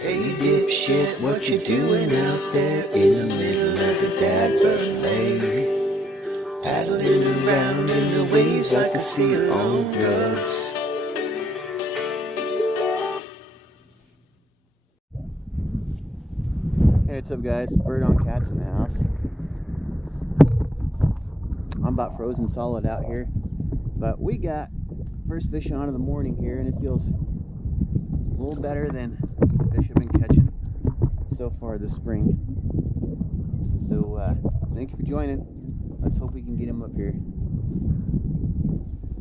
Hey dipshit, what you doing out there in the middle of the Dadburn Lake? Paddling around in the waves like a seal on drugs. Hey, what's up guys? Bird on Cats in the house. I'm about frozen solid out here, but we got first fish on of the morning here, and it feels a little better than fish I've been catching so far this spring. So thank you for joining. Let's hope we can get them up here.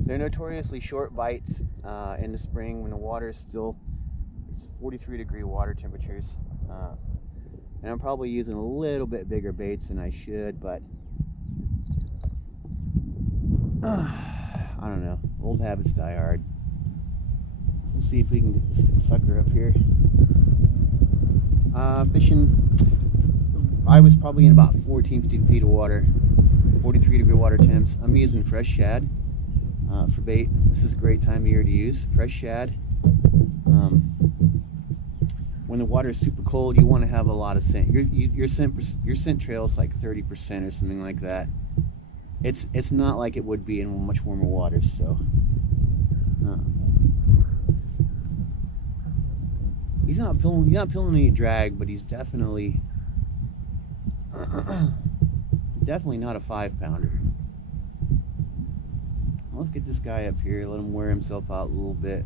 They're notoriously short bites in the spring when the water is still, it's 43-degree water temperatures. And I'm probably using a little bit bigger baits than I should, but I don't know. Old habits die hard. We'll see if we can get this sucker up here. Fishing, I was probably in about 14, 15 feet of water, 43-degree water temps. I'm using fresh shad for bait. This is a great time of year to use fresh shad. When the water is super cold, you want to have a lot of scent. Your scent trail is like 30% or something like that. It's not like it would be in much warmer waters. So he's not pulling any drag, but he's definitely not a 5-pounder. Let's get this guy up here. Let him wear himself out a little bit.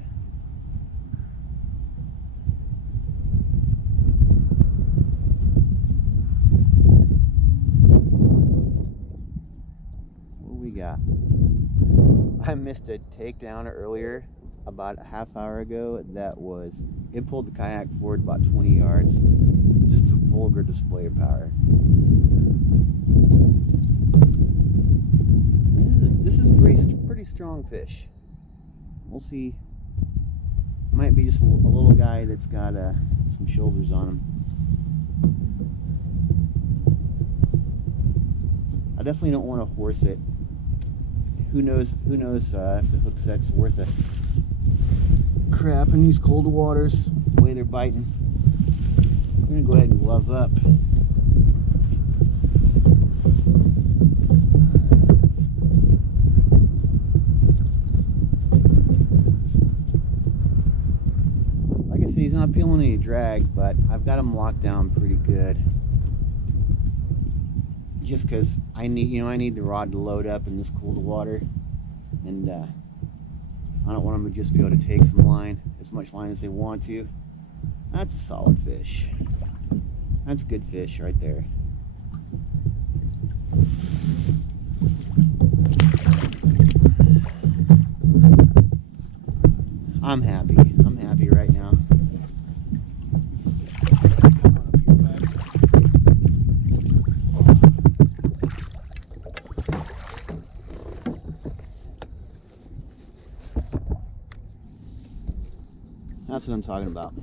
I missed a takedown earlier about a half hour ago. It pulled the kayak forward about 20 yards. Just a vulgar display of power. This is pretty strong fish. We'll see. It might be just a little guy that's got some shoulders on him. I definitely don't want to horse it. Who knows if the hook set's worth a crap in these cold waters, the way they're biting. I'm gonna go ahead and glove up. Like I said, he's not peeling any drag, but I've got him locked down pretty good. Just because I need the rod to load up in this cold water, and I don't want them to just be able to take some line, as much line as they want to. That's a solid fish. That's a good fish right there. I'm happy right now. That's what I'm talking about.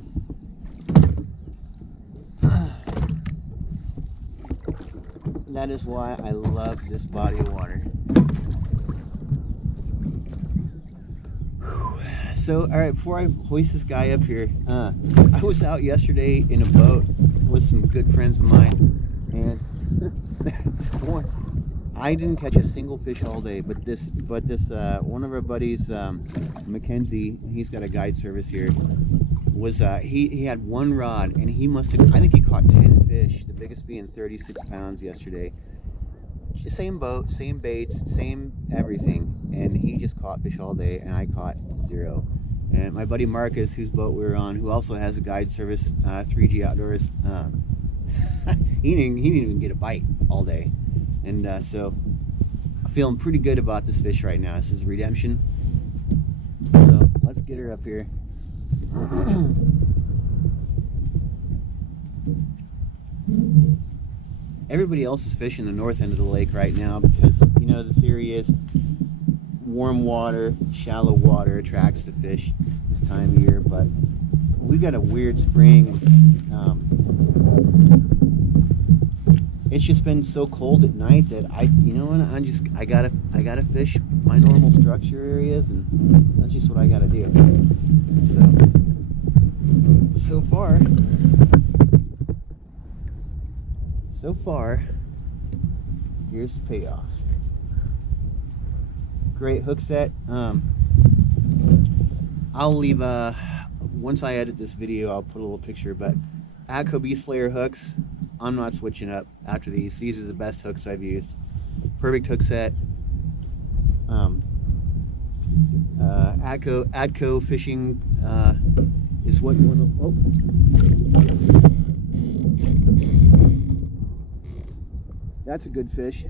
That is why I love this body of water. So, all right, before I hoist this guy up here, I was out yesterday in a boat with some good friends of mine, and I didn't catch a single fish all day, but this one of our buddies, Mackenzie, he's got a guide service here, was he had one rod, and I think he caught 10 fish, the biggest being 36 pounds yesterday. Same boat, same baits, same everything, and he just caught fish all day, and I caught 0. And my buddy Marcus, whose boat we were on, who also has a guide service, 3G Outdoors, he didn't even get a bite all day. And so I'm feeling pretty good about this fish right now. This is redemption. So let's get her up here. Everybody else is fishing the north end of the lake right now because, the theory is warm water, shallow water attracts the fish this time of year. But we've got a weird spring. It's just been so cold at night that I gotta fish my normal structure areas, and that's just what I gotta do. So so far, here's the payoff. Great hook set. I'll leave once I edit this video, I'll put a little picture, but Atko Beast Slayer hooks, I'm not switching up after these. These are the best hooks I've used. Perfect hook set. Atko fishing is what you want to. Oh. That's a good fish.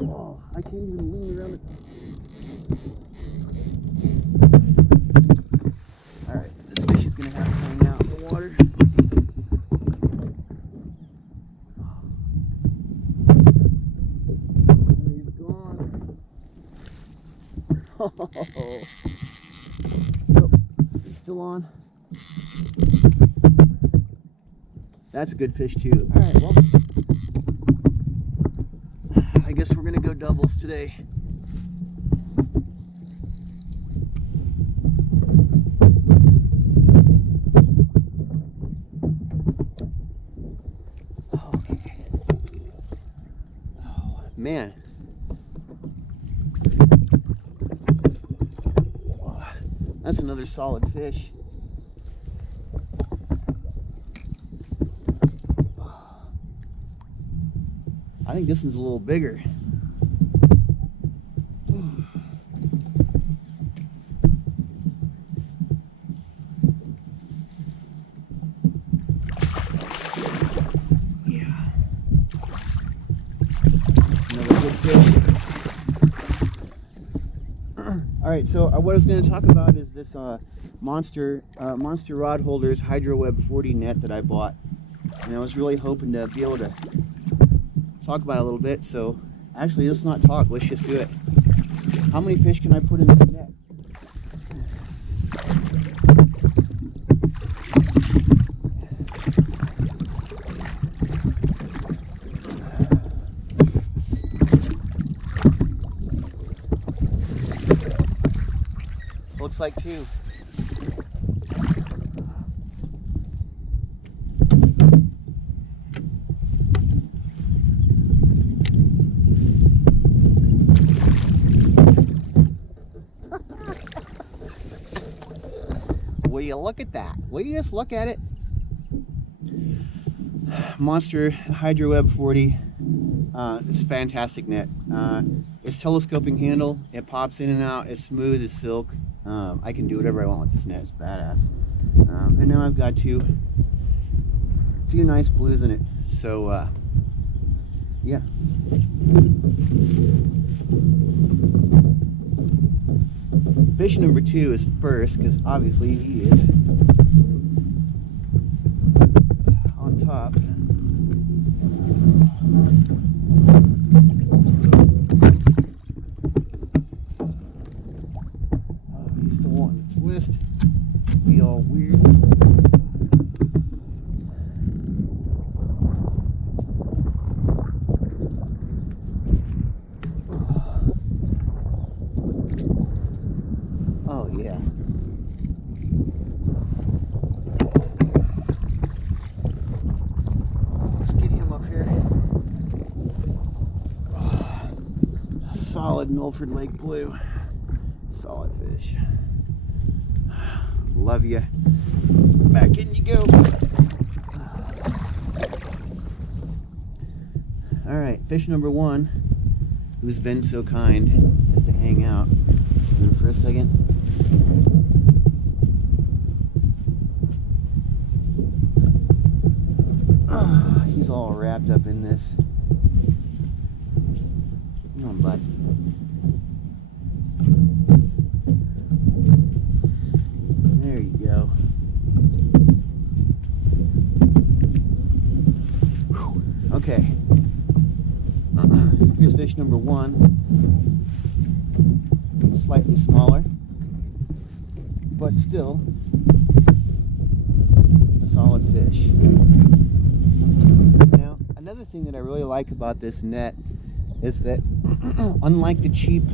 Oh, I can't even lean around it. Alright, this fish is going to have to hang out in the water. He's gone. Oh, he's still on. That's a good fish too. Alright, well, I guess we're going to go doubles today. Man, that's another solid fish. I think this one's a little bigger. All right, so what I was going to talk about is this monster rod holders Hydroweb 40 net that I bought, and I was really hoping to be able to talk about it a little bit. So actually, let's not talk, let's just do it. How many fish can I put in this net? Looks like 2. Will you look at that? Will you just look at it? Monster Hydroweb 40. It's a fantastic net. It's telescoping handle. It pops in and out. It's smooth as silk. I can do whatever I want with this net. It's badass. And now I've got two nice blues in it. So yeah. Fish number 2 is first, because obviously he is on top. Oh, he's still wanting to twist. Be all weird. Oh yeah. Let's get him up here. Oh, solid Milford Lake blue. Solid fish. Love you. Back in you go. All right, fish number 1, who's been so kind as to hang out for a second. Oh, he's all wrapped up in this. Come on, bud. There you go. Whew. Okay. Here's fish number 1. Slightly smaller, but still a solid fish. Now, another thing that I really like about this net is that unlike the cheap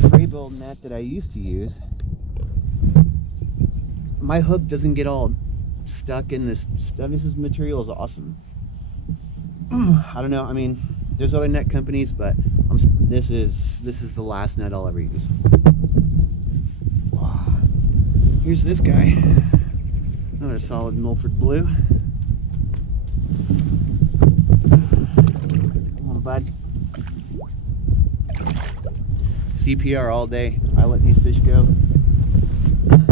Freybill net that I used to use, my hook doesn't get all stuck in this stuff. This material is awesome. I don't know. I mean, there's other net companies, but this is the last net I'll ever use. Here's this guy. Another solid Milford Blue. Come on, bud. CPR all day. I let these fish go.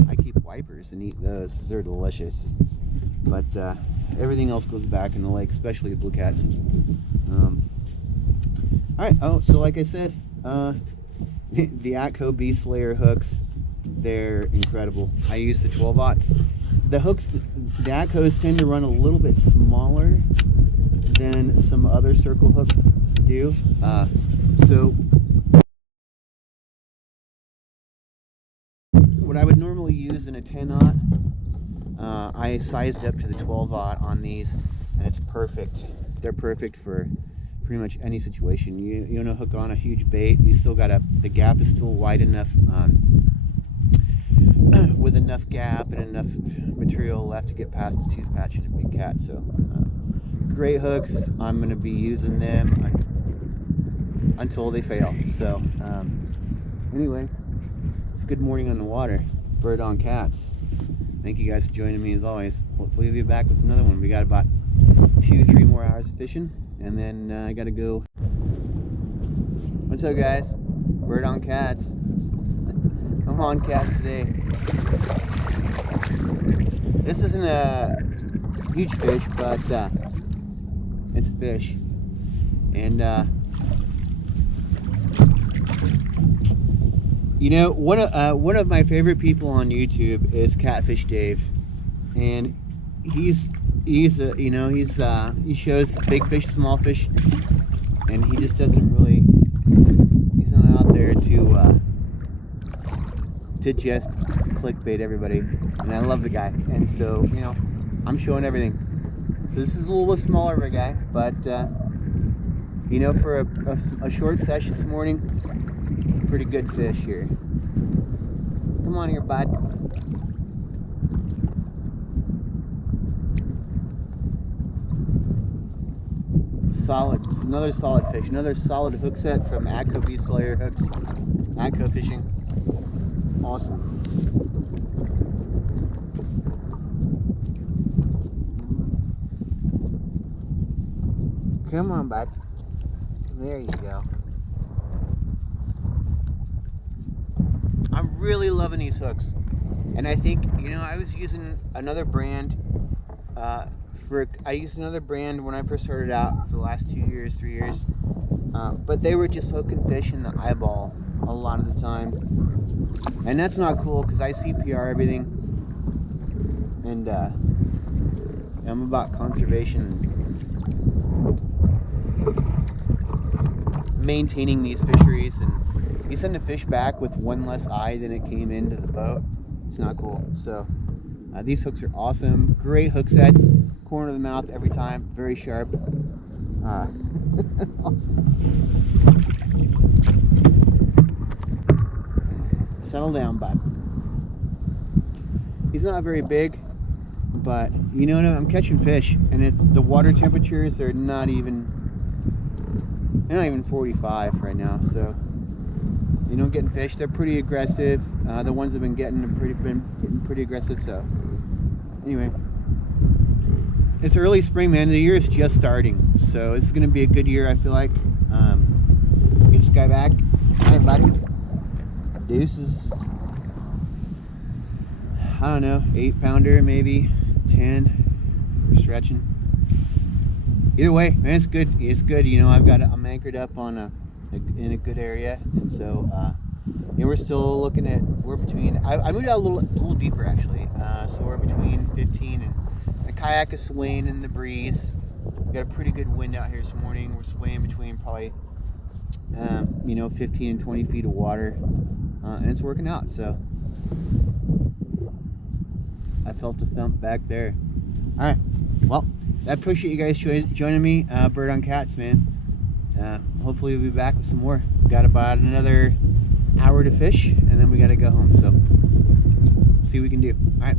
I keep wipers and eat those. They're delicious. But everything else goes back in the lake, especially the blue cats. Alright, so like I said, the Atko Beast Slayer hooks, they're incredible. I use the 12-aughts. The hooks, the Atkos tend to run a little bit smaller than some other circle hooks do. So what I would normally use in a 10-aught, I sized up to the 12-aught on these, and it's perfect. They're perfect for pretty much any situation. You want to hook on a huge bait, you still gotta, the gap is still wide enough, with enough gap and enough material left to get past the tooth patch and a big cat. So great hooks. I'm going to be using them until they fail. So anyway, it's good morning on the water. Bird on cats. Thank you guys for joining me as always. Hopefully we'll be back with another one. We got about 2-3 more hours of fishing, and then I gotta go. What's up, guys? Bird on cats. Come on, cats today. This isn't a huge fish, but it's a fish. And you know, one of my favorite people on YouTube is Catfish Dave, and he shows big fish, small fish, and he just doesn't really, he's not out there to just clickbait everybody. And I love the guy, and so, you know, I'm showing everything. So this is a little bit smaller of a guy, but you know, for a short session this morning, pretty good fish here. Come on here, bud. Solid. It's another solid fish. Another solid hook set from Atko Beast Slayer Hooks. Atko Fishing. Awesome. Come on, bud. There you go. I'm really loving these hooks, and I think, you know, I was using another brand I used another brand when I first started out for the last 2 years, 3 years, but they were just hooking fish in the eyeball a lot of the time, and that's not cool because I CPR everything, and I'm about conservation, maintaining these fisheries, and you send a fish back with one less eye than it came into the boat. It's not cool. So these hooks are awesome. Great hook sets. Corner of the mouth every time. Very sharp. Awesome. Settle down, bud. He's not very big, but you know, I'm catching fish, and the water temperatures are not even 45 right now. So, you know, getting fish, they're pretty aggressive. The ones I've been getting have been getting pretty aggressive. So anyway, it's early spring, man. The year is just starting, so it's going to be a good year, I feel like. Get this guy back. All right, buddy. Deuces. I don't know, 8-pounder maybe, 10. We're stretching. Either way, man, it's good. It's good. You know, I'm anchored up on in a good area, and so you know, we're still looking at, we're between, I moved out a little deeper actually, so we're between 15, and the kayak is swaying in the breeze. We got a pretty good wind out here this morning. We're swaying between probably you know, 15 and 20 feet of water, and it's working out. So I felt a thump back there. All right, well, I appreciate you guys joining me. Bird on Cats, man. Hopefully we'll be back with some more. Got about another hour to fish, and then we got to go home. So see what we can do. All right.